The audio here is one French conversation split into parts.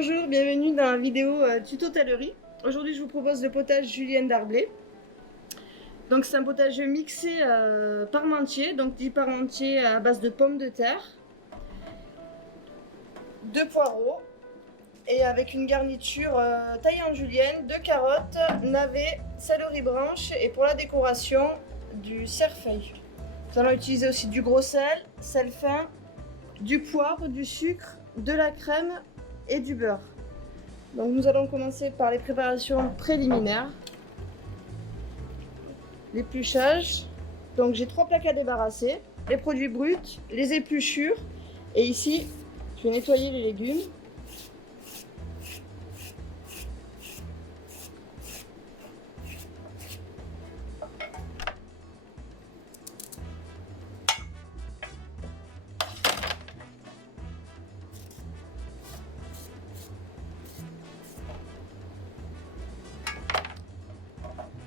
Bonjour, bienvenue dans la vidéo tuto hôtellerie. Aujourd'hui je vous propose le potage julienne d'Arblay. Donc c'est un potage mixé parmentier, donc du parmentier à base de pommes de terre, de poireaux et avec une garniture taillée en julienne, de carottes, navets, céleri branche et pour la décoration du cerfeuil. Nous allons utiliser aussi du gros sel fin, du poivre, du sucre, de la crème et du beurre. Donc nous allons commencer par les préparations préliminaires. L'épluchage. Donc j'ai 3 plaques à débarrasser, les produits bruts, les épluchures et ici je vais nettoyer les légumes.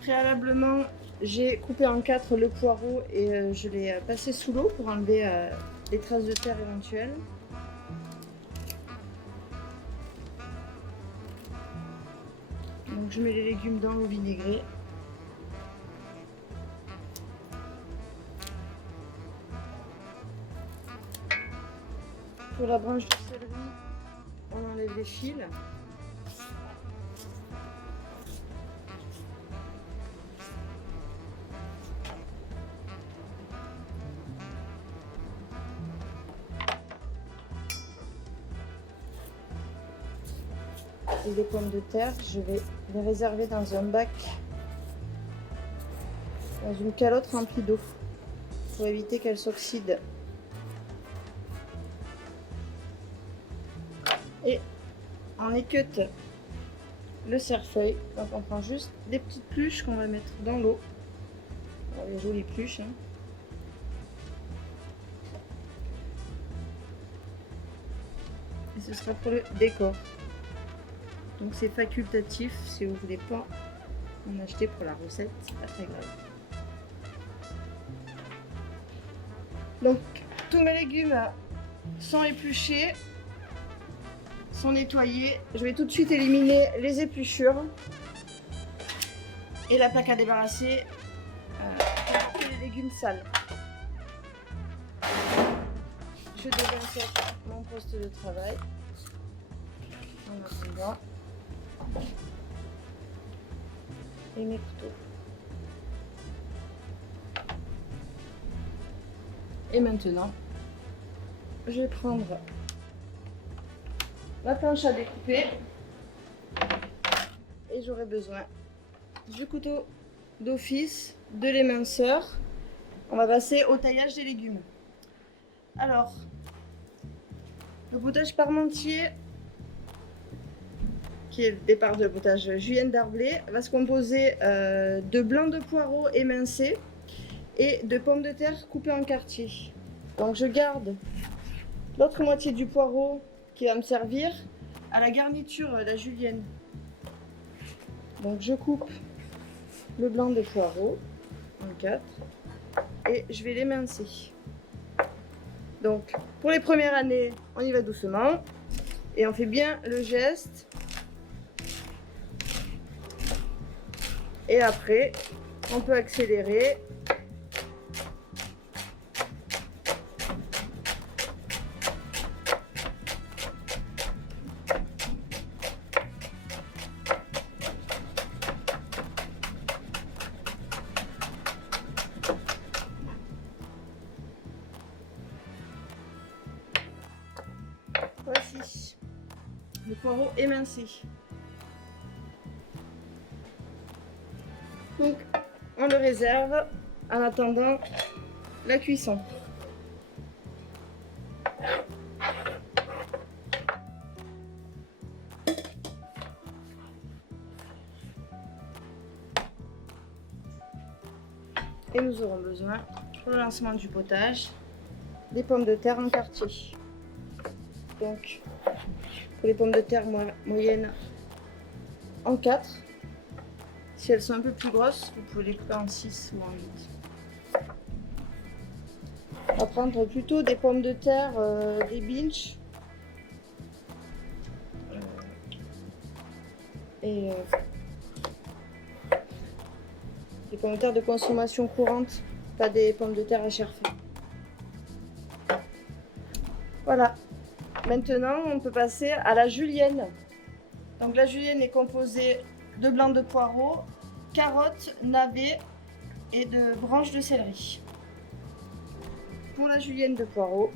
Préalablement, j'ai coupé en 4 le poireau et je l'ai passé sous l'eau pour enlever les traces de terre éventuelles. Donc je mets les légumes dans l'eau vinaigrée. Pour la branche de céleri, on enlève les fils. Et les pommes de terre, je vais les réserver dans un bac, dans une calotte remplie d'eau, pour éviter qu'elles s'oxydent. Et on équeute le cerfeuil, donc on prend juste des petites pluches qu'on va mettre dans l'eau. Les jolies pluches. Et ce sera pour le décor. Donc c'est facultatif, si vous voulez pas en acheter pour la recette, c'est pas très grave. Donc tous mes légumes sont épluchés, sont nettoyés. Je vais tout de suite éliminer les épluchures et la plaque à débarrasser les légumes sales. Je désinfecte mon poste de travail en attendant. Et mes couteaux. Et maintenant, je vais prendre la planche à découper et j'aurai besoin du couteau d'office, de l'éminceur. On va passer au taillage des légumes. Alors, le potage parmentier, qui est le départ de potage julienne d'Arblay, va se composer de blanc de poireau émincé et de pommes de terre coupées en quartiers. Donc je garde l'autre moitié du poireau qui va me servir à la garniture de la julienne. Donc je coupe le blanc de poireau en 4 et je vais l'émincer. Donc pour les premières années, on y va doucement et on fait bien le geste. Et après, on peut accélérer. Voici le poireau émincé. Donc, on le réserve en attendant la cuisson. Et nous aurons besoin, pour le lancement du potage, des pommes de terre en quartier. Donc, pour les pommes de terre moyennes, en 4. Si elles sont un peu plus grosses, vous pouvez les couper en 6 ou en 8. On va prendre plutôt des pommes de terre, des binch, Et des pommes de terre de consommation courante, pas des pommes de terre échauffées. Voilà. Maintenant, on peut passer à la julienne. Donc la julienne est composée de blancs de poireaux, carottes, navets et de branches de céleri. Pour la julienne de poireaux,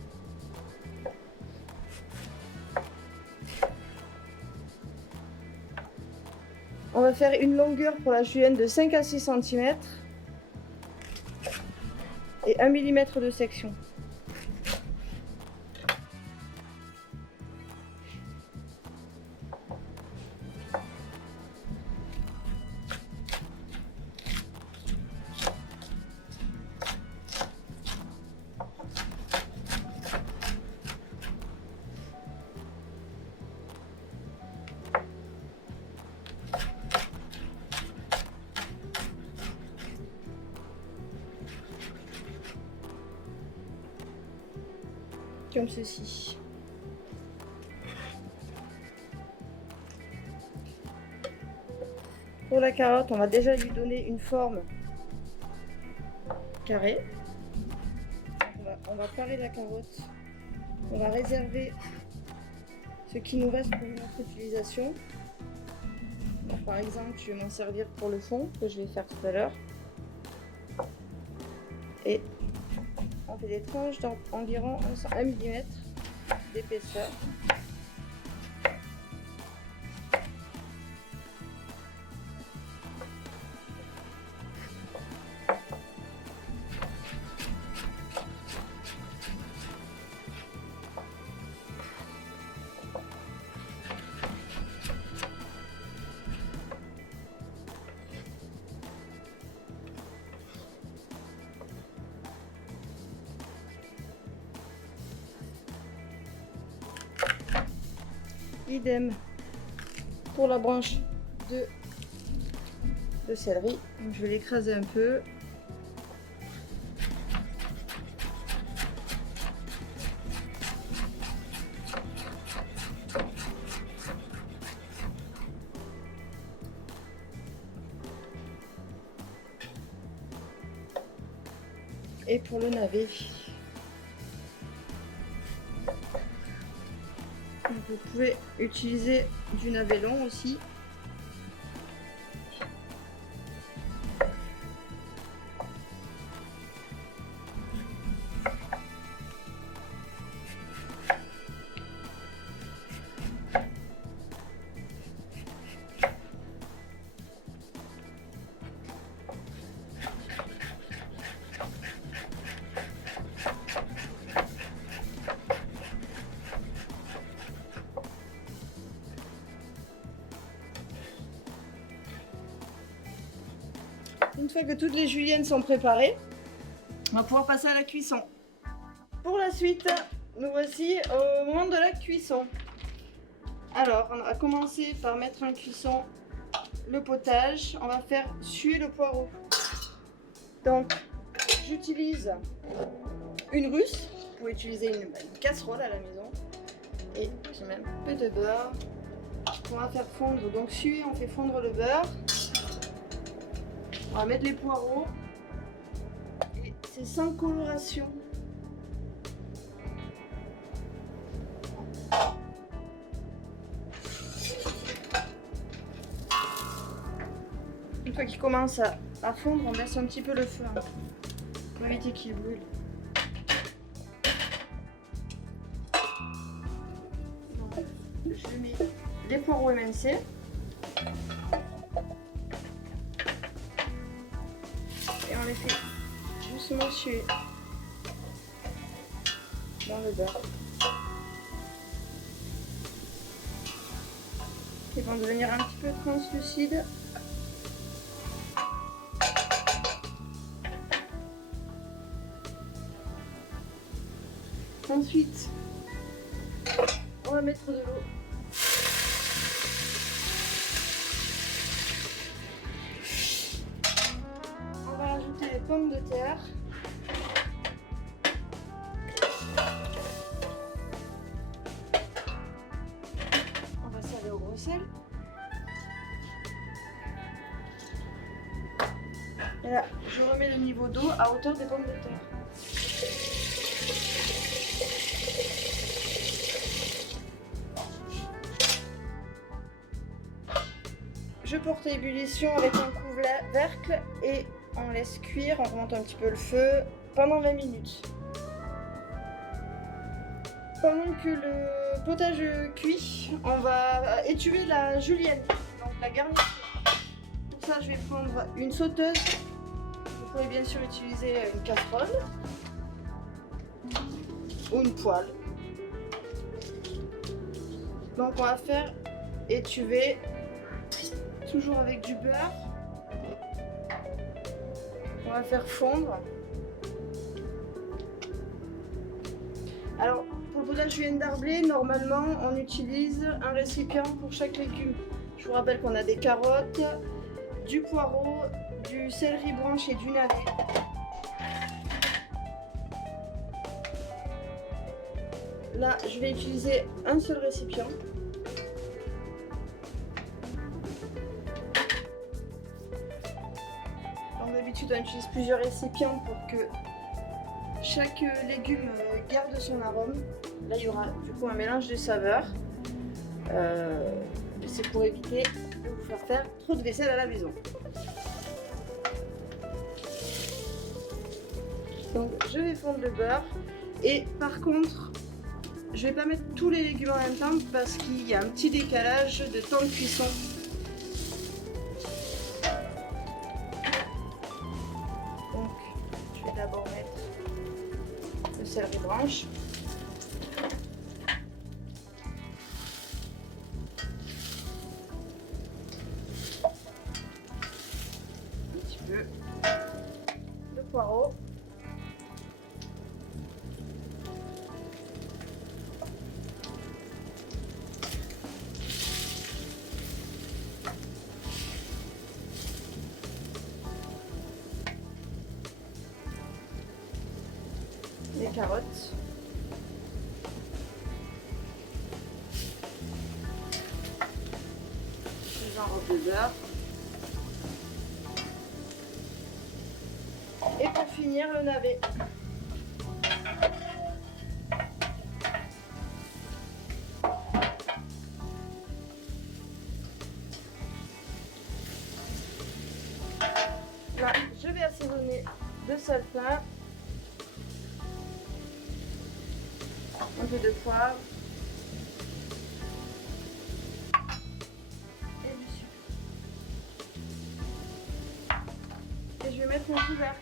on va faire une longueur pour la julienne de 5 à 6 cm et 1 mm de section. Comme ceci. Pour la carotte, on va déjà lui donner une forme carrée. On va parer la carotte. On va réserver ce qui nous reste pour notre utilisation. Donc, par exemple, je vais m'en servir pour le fond que je vais faire tout à l'heure. Et on fait des tranches d'environ 1 mm d'épaisseur. Idem pour la branche de céleri. Donc, je vais l'écraser un peu. Et pour le navet, vous pouvez utiliser du navet long aussi. Une fois que toutes les juliennes sont préparées, on va pouvoir passer à la cuisson. Pour la suite, nous voici au moment de la cuisson. Alors, on va commencer par mettre en cuisson le potage. On va faire suer le poireau. Donc, j'utilise une russe. Vous pouvez utiliser une casserole à la maison. Et j'ai même un peu de beurre. On va faire fondre, donc suer, on fait fondre le beurre. On va mettre les poireaux. Et c'est sans coloration. Une fois qu'il commence à fondre, on baisse un petit peu le feu pour éviter qu'il brûle. Donc, je mets les poireaux émincés. Et on les fait doucement suer dans le beurre. Ils vont devenir un petit peu translucides. Ensuite, on va mettre de l'eau. On va rajouter les pommes de terre. On va servir au gros sel. Et là, je remets le niveau d'eau à hauteur des pommes de terre. Je porte à ébullition avec un couvercle et on laisse cuire, on remonte un petit peu le feu pendant 20 minutes. Pendant que le potage cuit, on va étuver la julienne, donc la garniture. Pour ça, je vais prendre une sauteuse. Vous pourrez bien sûr utiliser une casserole ou une poêle. Donc on va faire étuver toujours avec du beurre. On va faire fondre. Alors pour le potage julienne d'Arblay, normalement on utilise un récipient pour chaque légume. Je vous rappelle qu'on a des carottes, du poireau, du céleri branche et du navet. Là, je vais utiliser un seul récipient. Donc d'habitude, on utilise plusieurs récipients pour que chaque légume garde son arôme. Là, il y aura du coup un mélange de saveurs. C'est pour éviter de vous faire trop de vaisselle à la maison. Donc je vais fondre le beurre et par contre je vais pas mettre tous les légumes en même temps parce qu'il y a un petit décalage de temps de cuisson. Donc je vais d'abord mettre le céleri branche. Un petit peu de poireau. Les carottes. Les enrobes de beurre. Et pour finir, le navet. Là, je vais assaisonner de sel fin. Un peu de poivre et du sucre. Et je vais mettre mon couvercle.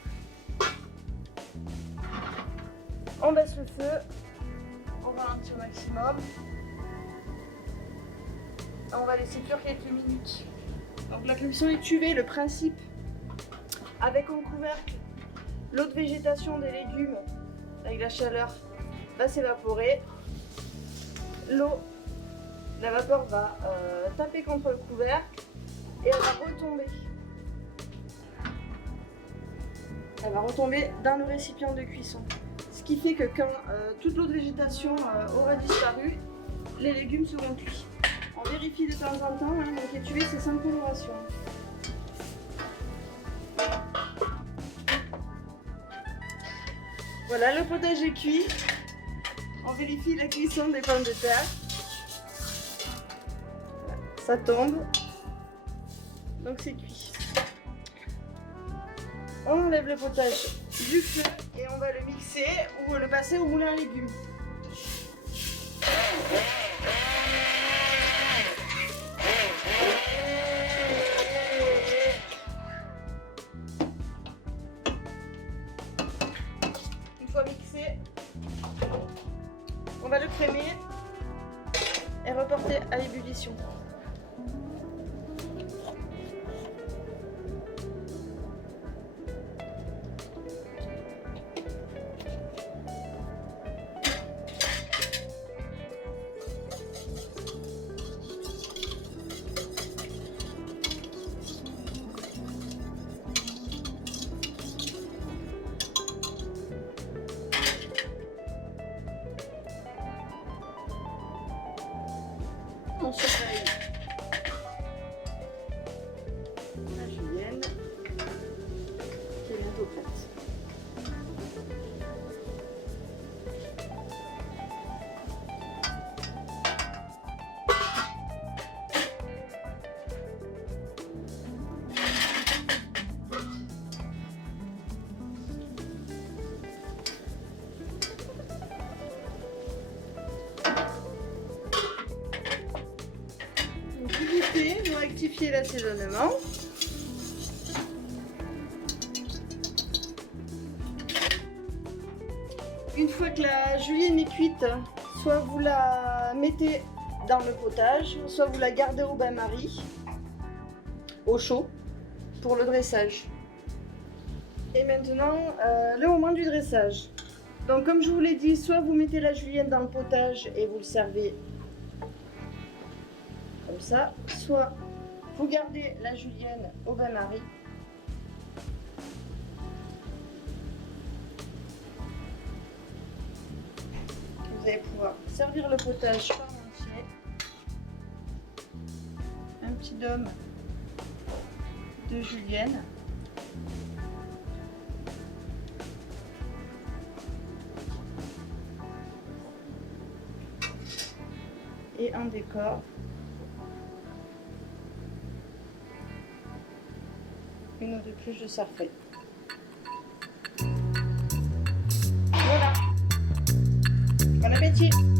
On baisse le feu, on ralentit au maximum. Et on va laisser cuire quelques minutes. Donc la cuisson est tuvée, le principe avec un couvercle, l'eau de végétation des légumes avec la chaleur va s'évaporer, l'eau, la vapeur va taper contre le couvercle et elle va retomber. Elle va retomber dans le récipient de cuisson. Ce qui fait que quand toute l'eau de végétation aura disparu, les légumes seront cuits. On vérifie de temps en temps, hein, donc étuver c'est sans coloration. Voilà, le potage est cuit. On vérifie la cuisson des pommes de terre. Voilà, ça tombe. Donc c'est cuit. On enlève le potage du feu et on va le mixer ou le passer au moulin à légumes. Une fois mixé, on va le crémer et reporter à l'ébullition. On surveille la julienne. ajuster, nous rectifier l'assaisonnement. Une fois que la julienne est cuite, soit vous la mettez dans le potage, soit vous la gardez au bain-marie, au chaud, pour le dressage. Et maintenant, le moment du dressage. Donc comme je vous l'ai dit, soit vous mettez la julienne dans le potage et vous le servez comme ça, soit vous gardez la julienne au bain-marie. Vous allez pouvoir servir le potage par entier. Un petit dôme de julienne. Et en décor, une ou deux pluches de sarfait. Voilà. Bon appétit!